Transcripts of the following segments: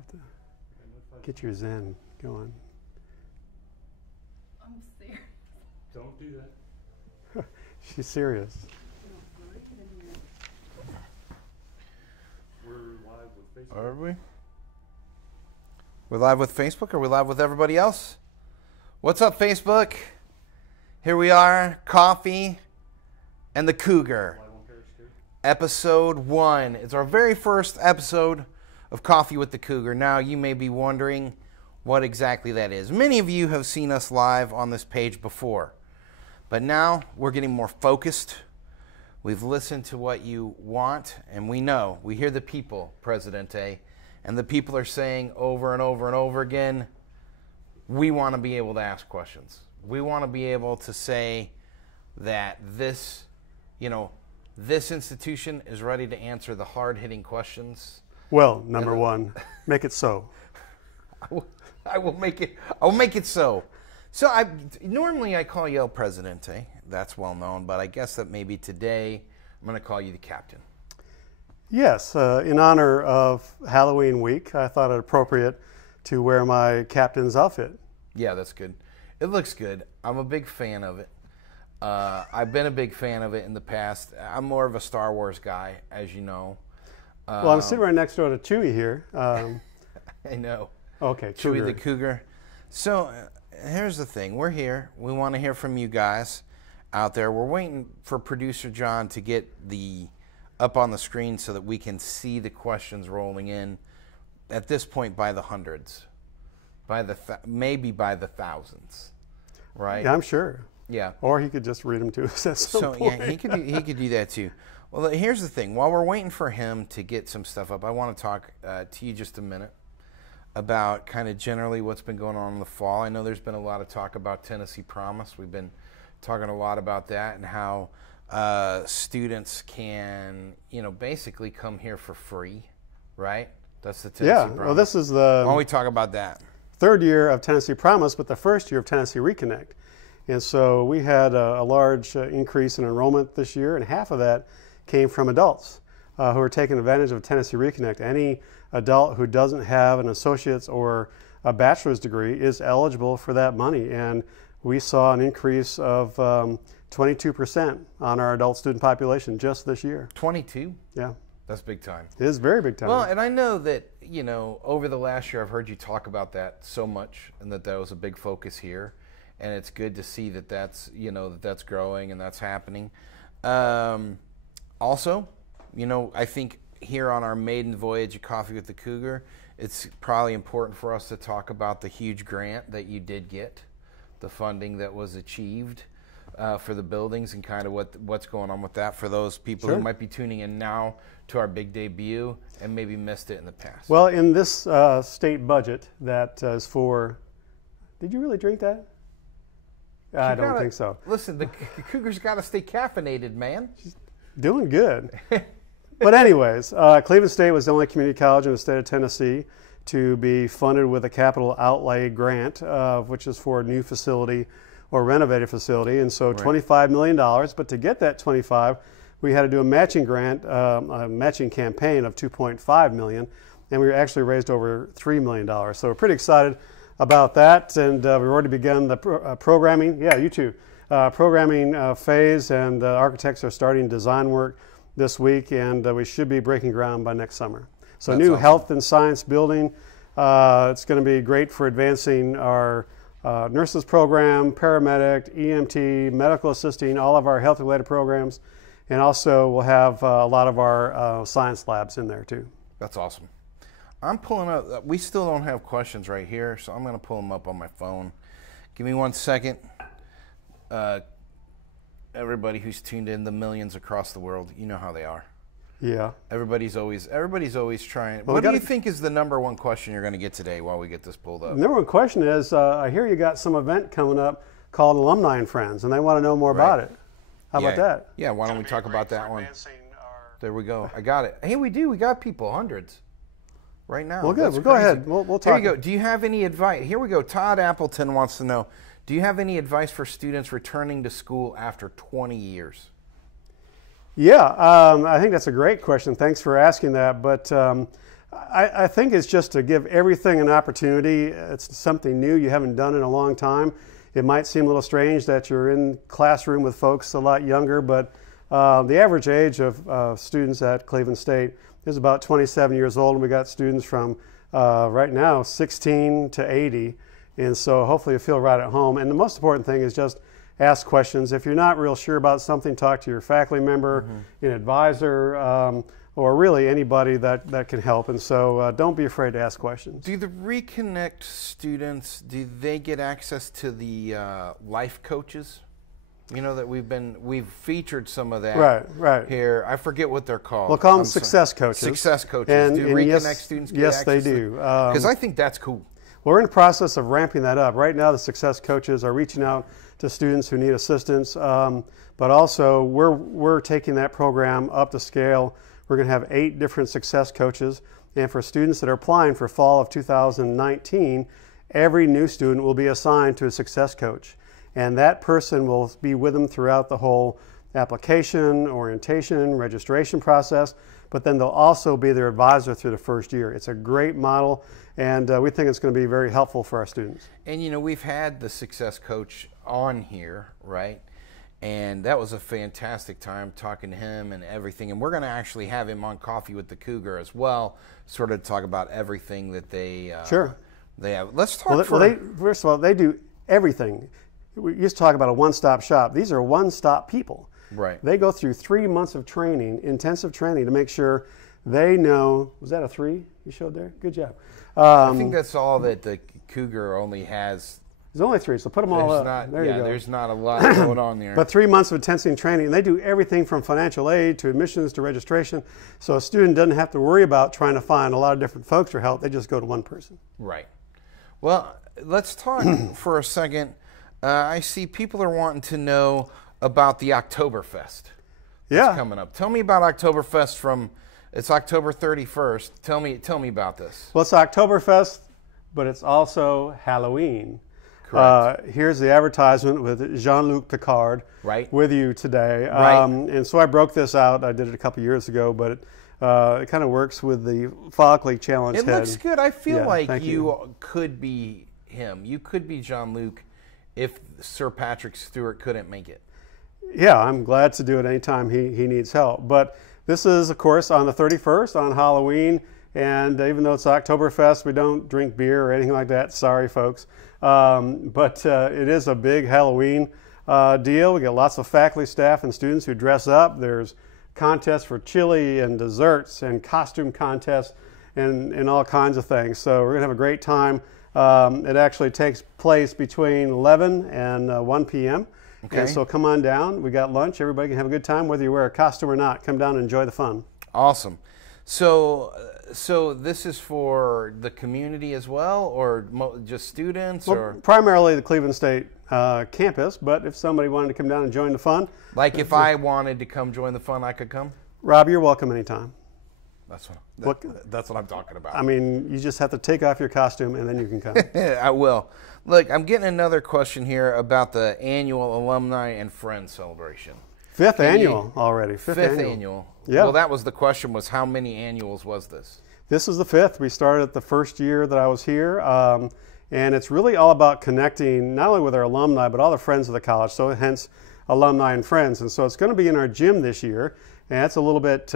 have to get your zen going. I'm serious. Don't do that. She's serious. We're live with Facebook. Are we? We're live with Facebook? Are we live with everybody else? What's up, Facebook? Here we are, Coffee and the Cougar. Episode 1. It's our very first episode of Coffee with the Cougar. Now, you may be wondering what exactly that is. Many of you have seen us live on this page before, but now we're getting more focused. We've listened to what you want, and we know, we hear the people, Presidente, and the people are saying over and over and over again, we want to be able to ask questions. We want to be able to say that this, this institution is ready to answer the hard-hitting questions. Well, number one, make it so. I will make it so. So normally I call you El Presidente. That's well known, but I guess that maybe today I'm going to call you the Captain. Yes, in honor of Halloween week, I thought it appropriate to wear my captain's outfit. Yeah, that's good. It looks good. I'm a big fan of it. I've been a big fan of it in the past. I'm more of a Star Wars guy, as you know. Well, I'm sitting right next door to Chewie here. I know. Okay, Chewie Cougar. the Cougar. So here's the thing. We're here. We want to hear from you guys out there. We're waiting for producer John to get up on the screen so that we can see the questions rolling in. At this point, by the hundreds, maybe by the thousands, right? Yeah, I'm sure. Yeah. Or he could just read them to us at some point. Yeah, he could do that too. Well, here's the thing. While we're waiting for him to get some stuff up, I want to talk to you just a minute about kind of generally what's been going on in the fall. I know there's been a lot of talk about Tennessee Promise. We've been talking a lot about that and how students can, basically come here for free, right? That's the Tennessee Promise. Well, this is the... Why don't we talk about that? Third year of Tennessee Promise, but the first year of Tennessee Reconnect. And so we had a large increase in enrollment this year, and half of that came from adults who are taking advantage of Tennessee Reconnect. Any adult who doesn't have an associate's or a bachelor's degree is eligible for that money. And we saw an increase of 22% on our adult student population just this year. 22? Yeah. That's big time. It is very big time. Well, and I know that, over the last year I've heard you talk about that so much and that was a big focus here. And it's good to see that that's, that's growing and that's happening. Also, I think here on our maiden voyage of Coffee with the Cougar, it's probably important for us to talk about the huge grant that you did get, the funding that was achieved for the buildings and kind of what's going on with that for those people who might be tuning in now to our big debut and maybe missed it in the past. Well, in this state budget that is for, did you really drink that? I don't think so. Listen, the Cougar's got to stay caffeinated, man. She's doing good. But anyways, Cleveland State was the only community college in the state of Tennessee to be funded with a capital outlay grant, which is for a new facility or renovated facility. And so $25 million. But to get that 25, we had to do a matching grant, a matching campaign of $2.5 million. And we actually raised over $3 million. So we're pretty excited about that, and we've already begun the programming. Yeah, you too. Programming phase, and the architects are starting design work this week, and we should be breaking ground by next summer. So new health and science building. It's going to be great for advancing our nurses program, paramedic, EMT, medical assisting, all of our health-related programs, and also we'll have a lot of our science labs in there too. That's awesome. I'm pulling up, we still don't have questions right here, so I'm going to pull them up on my phone. Give me 1 second. Everybody who's tuned in, the millions across the world, you know how they are. Yeah. Everybody's always trying. Well, what do you think is the number one question you're going to get today while we get this pulled up? The number one question is, I hear you got some event coming up called Alumni and Friends, and they want to know more about it. How about that? Yeah, why don't we talk about that one? There we go. I got it. Hey, we got people, hundreds. Right now. Well, good. Well, go ahead. We'll talk. Here you go. Do you have any advice? Here we go. Todd Appleton wants to know, do you have any advice for students returning to school after 20 years? Yeah, I think that's a great question. Thanks for asking that. But I think it's just to give everything an opportunity. It's something new you haven't done in a long time. It might seem a little strange that you're in classroom with folks a lot younger, but the average age of students at Cleveland State is about 27 years old, and we got students from right now 16 to 80, and so hopefully you feel right at home. And the most important thing is just ask questions. If you're not real sure about something, talk to your faculty member, an advisor, or really anybody that can help. And so don't be afraid to ask questions. Do the Reconnect students, do they get access to the life coaches? You know that we've featured some of that right here. I forget what they're called. We'll call them success coaches. Success coaches. Do Reconnect students get access? Yes, they do. Because I think that's cool. Well, we're in the process of ramping that up. Right now, the success coaches are reaching out to students who need assistance, but also we're taking that program up to scale. We're going to have 8 different success coaches, and for students that are applying for fall of 2019, every new student will be assigned to a success coach, and that person will be with them throughout the whole application, orientation, registration process, but then they'll also be their advisor through the first year. It's a great model, and we think it's going to be very helpful for our students. And you know, we've had the success coach on here, right? And that was a fantastic time talking to him and everything. And we're going to actually have him on Coffee with the Cougar as well, sort of talk about everything that they they have. Let's talk first of all, they do everything. We used to talk about a one-stop shop. These are one-stop people. Right. They go through 3 months of training, intensive training, to make sure they know. Was that a 3 you showed there? Good job. I think that's all that the Cougar only has. There's only 3, so put them all up. There you go. There's not a lot going on there. But 3 months of intensive training, and they do everything from financial aid to admissions to registration. So a student doesn't have to worry about trying to find a lot of different folks for help. They just go to one person. Right. Well, let's talk for a second. I see people are wanting to know about the Oktoberfest. That's coming up. Tell me about Oktoberfest it's October 31st. Tell me about this. Well, it's Oktoberfest, but it's also Halloween. Here's the advertisement with Jean-Luc Picard with you today. And so I broke this out. I did it a couple years ago, but it kind of works with the Follicle Challenge It looks good. I feel like you could be him. You could be Jean-Luc if Sir Patrick Stewart couldn't make it. Yeah, I'm glad to do it anytime he needs help. But this is, of course, on the 31st, on Halloween. And even though it's Oktoberfest, we don't drink beer or anything like that. Sorry, folks. But it is a big Halloween deal. We get lots of faculty, staff, and students who dress up. There's contests for chili and desserts and costume contests and all kinds of things. So we're going to have a great time. It actually takes place between 11 and 1 p.m. Okay. And so come on down. We got lunch. Everybody can have a good time, whether you wear a costume or not. Come down and enjoy the fun. Awesome. So this is for the community as well, or just students? Well, or primarily the Cleveland State campus, but if somebody wanted to come down and join the fun. Like if I wanted to come join the fun, I could come? Rob, you're welcome anytime. That's what I'm talking about. I mean, you just have to take off your costume and then you can come. I will. Look, I'm getting another question here about the annual Alumni and Friends celebration. Fifth annual already. Fifth annual. Yeah. Well, that was the question, was how many annuals was this? This is the 5th. We started the first year that I was here. And it's really all about connecting not only with our alumni, but all the friends of the college. So hence Alumni and Friends. And so it's going to be in our gym this year. And it's a little bit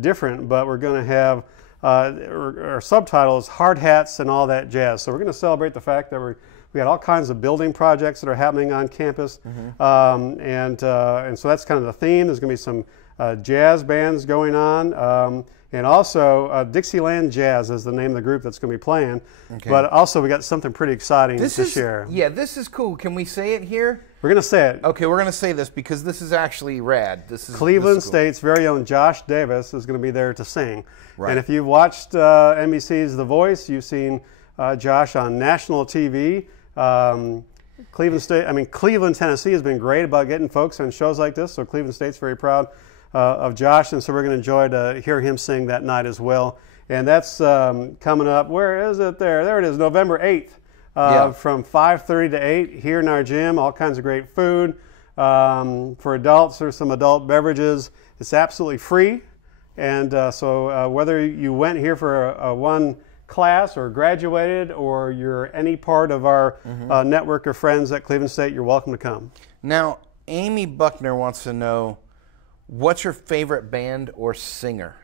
different, but we're going to have our subtitle is Hard Hats and All That Jazz. So we're going to celebrate the fact that we got all kinds of building projects that are happening on campus. And so that's kind of the theme. There's going to be some jazz bands going on. And also Dixieland Jazz is the name of the group that's going to be playing. Okay. But also we got something pretty exciting to share. Yeah, this is cool. Can we say it here? We're going to say it. Okay, we're going to say this because this is actually rad. Cleveland State's very own Josh Davis is going to be there to sing. Right. And if you've watched NBC's The Voice, you've seen Josh on national TV. Cleveland, Tennessee has been great about getting folks on shows like this. So Cleveland State's very proud of Josh, and so we're going to enjoy to hear him sing that night as well. And that's coming up. Where is it there? There it is, November 8th. From 5:30 to 8 here in our gym. All kinds of great food. For adults, there's some adult beverages. It's absolutely free. And so whether you went here for one class or graduated or you're any part of our network of friends at Cleveland State, you're welcome to come. Now, Amy Buckner wants to know, what's your favorite band or singer?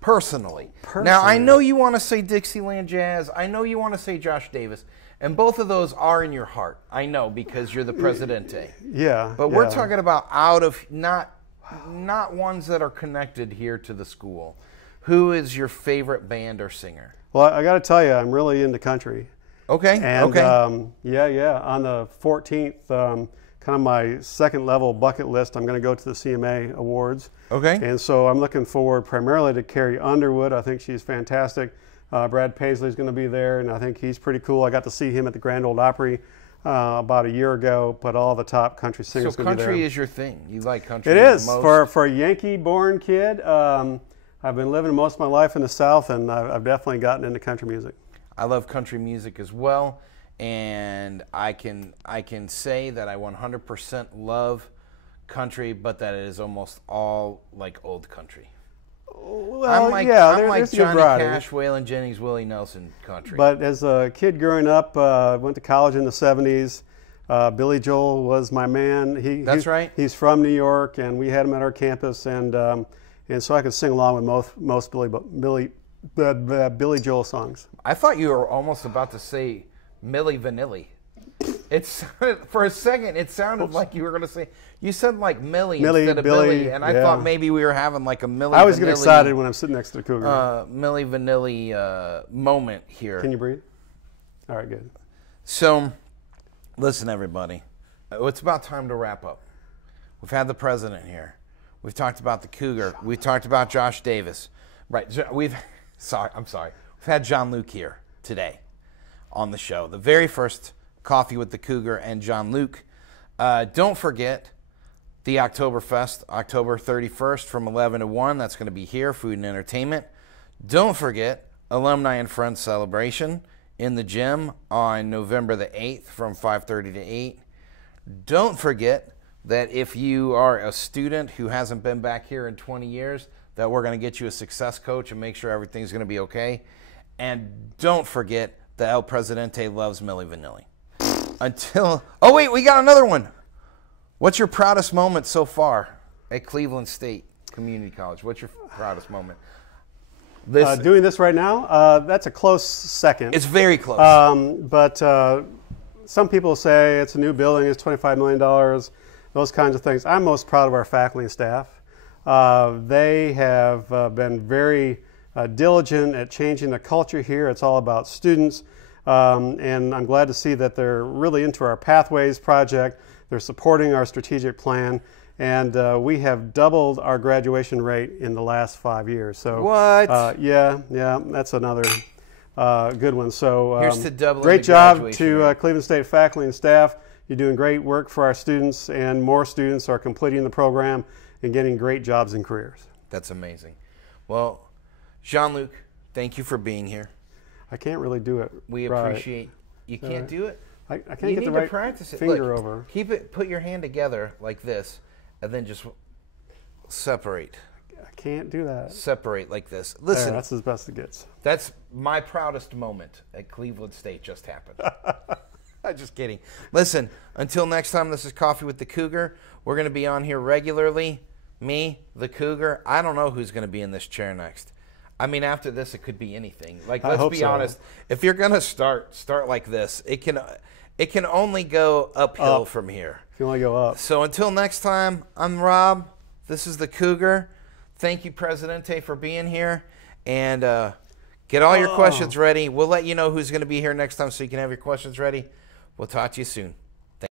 Personally. Now, I know you want to say Dixieland Jazz. I know you want to say Josh Davis. And both of those are in your heart. I know, because you're the Presidente. Yeah. But we're talking about out of, not ones that are connected here to the school. Who is your favorite band or singer? Well, I got to tell you, I'm really into country. Okay. And, okay. Yeah. On the 14th, kind of my second level bucket list, I'm going to go to the CMA Awards. Okay. And so I'm looking forward primarily to Carrie Underwood. I think she's fantastic. Brad Paisley's going to be there, and I think he's pretty cool. I got to see him at the Grand Ole Opry about a year ago, but all the top country singers going to be there. So country is your thing. You like country It is. the most? For a Yankee-born kid, I've been living most of my life in the South, and I've definitely gotten into country music. I love country music as well, and I can say that I 100% love country, but that it is almost all like old country. Well, I'm like there's Johnny variety. Cash, Waylon Jennings, Willie Nelson country. But as a kid growing up, went to college in the 70s. Billy Joel was my man. That's right. He's from New York, and we had him at our campus, and so I could sing along with most Billy Joel songs. I thought you were almost about to say Milli Vanilli. For a second, it sounded like you were going to say, you said like Millie instead of Billy, and I thought maybe we were having like a Milli Vanilli. I always get excited when I'm sitting next to the Cougar. Milli Vanilli moment here. Can you breathe? All right, good. So, listen, everybody. It's about time to wrap up. We've had the president here. We've talked about the Cougar. We've talked about Josh Davis. Right. I'm sorry. We've had John Luke here today on the show. The very first Coffee with the Cougar and John Luke. Don't forget the Oktoberfest, October 31st from 11 to 1. That's going to be here, food and entertainment. Don't forget Alumni and Friends celebration in the gym on November the 8th from 5:30 to 8. Don't forget that if you are a student who hasn't been back here in 20 years, that we're going to get you a success coach and make sure everything's going to be okay. And don't forget that El Presidente loves Milli Vanilli. Oh wait, we got another one. What's your proudest moment so far at Cleveland State Community College? What's your proudest moment? Doing this right now, that's a close second. It's very close. But some people say it's a new building, it's $25 million, those kinds of things. I'm most proud of our faculty and staff. They have been very diligent at changing the culture here. It's all about students. And I'm glad to see that they're really into our Pathways project. They're supporting our strategic plan. And we have doubled our graduation rate in the last 5 years. So what? Yeah, that's another good one. So here's to doubling great the job graduation to rate. Cleveland State faculty and staff. You're doing great work for our students, and more students are completing the program and getting great jobs and careers. That's amazing. Well, Jean-Luc, thank you for being here. I can't really do it. We appreciate you. Can't do it? I can't you get need the right to practice it. finger Look, over. Keep it. Put your hand together like this, and then just separate. I can't do that. Separate like this. Listen, that's as best it gets. That's my proudest moment at Cleveland State just happened. I'm just kidding. Listen, until next time, this is Coffee with the Cougar. We're going to be on here regularly. Me, the Cougar. I don't know who's going to be in this chair next. I mean, after this, it could be anything. Like, let's be honest. If you're going to start like this, it can only go uphill from here. It can only go up. So until next time, I'm Rob. This is the Cougar. Thank you, Presidente, for being here. And get all your questions ready. We'll let you know who's going to be here next time so you can have your questions ready. We'll talk to you soon.